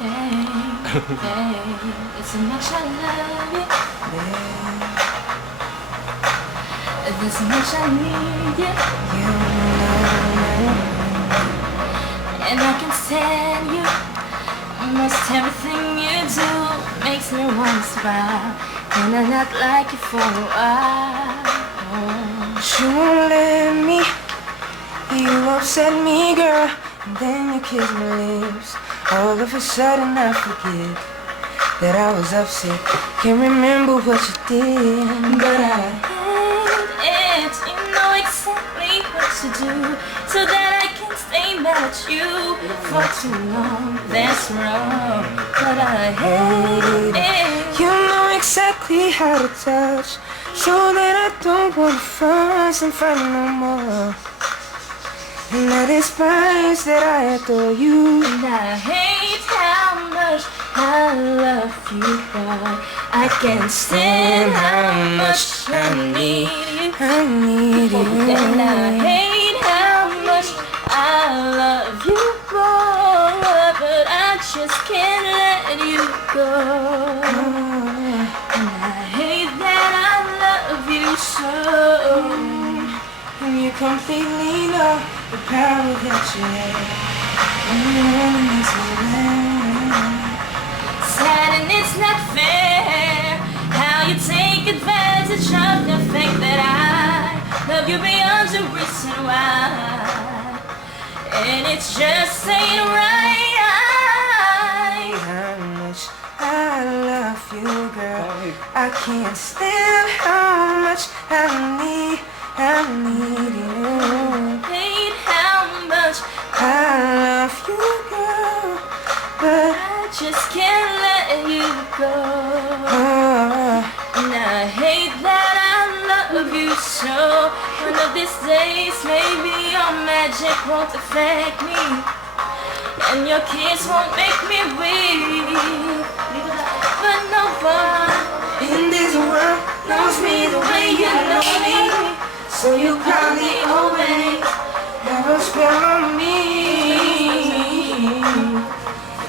Hey, hey, it's so much I love you. There's so much I need you. And I can stand you. Almost everything you do makes me want to smile. And I not like you for a while. You won't let me. You upset me, girl. And then you kiss my lips. All of a sudden I forget that I was upset. Can't remember what you did, but I hate it. You know exactly what to do, so that I can stay mad at you for too long. That's wrong, but I hate it. You know exactly how to touch, so that I don't want to fuss and fight no more. And I despise that I adore you. And I hate how much I love you, boy. I can't stand how much I need you. I need you. And I hate how much I love you, boy. But I just can't let you go. And I hate that I love you so. And you completely know the power that you have. Sad and it's not fair how you take advantage of the fact that I love you beyond the reason why. And it's just ain't right. How much I love you, girl. I can't stand how much I need you. Hate how much I love you, girl, but I just can't let you go. And I hate that I love you so. One of these days maybe your magic won't affect me, and your kiss won't make me weak. But no one in this world knows me the way you know me, so you probably always have a spell on me.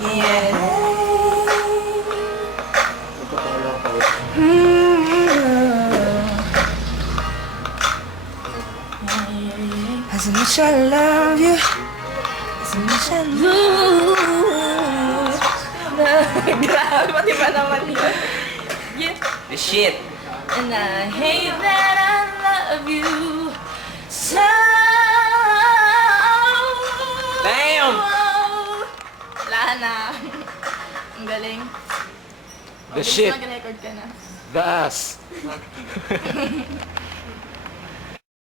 Yeah. As much I love you, as much I lose. Grabe, pati ba naman yun? Yeah. The shit. And I hate that I love you so. Damn! Wala na. Ang galing. The shit. Mag-record ka na. The ass.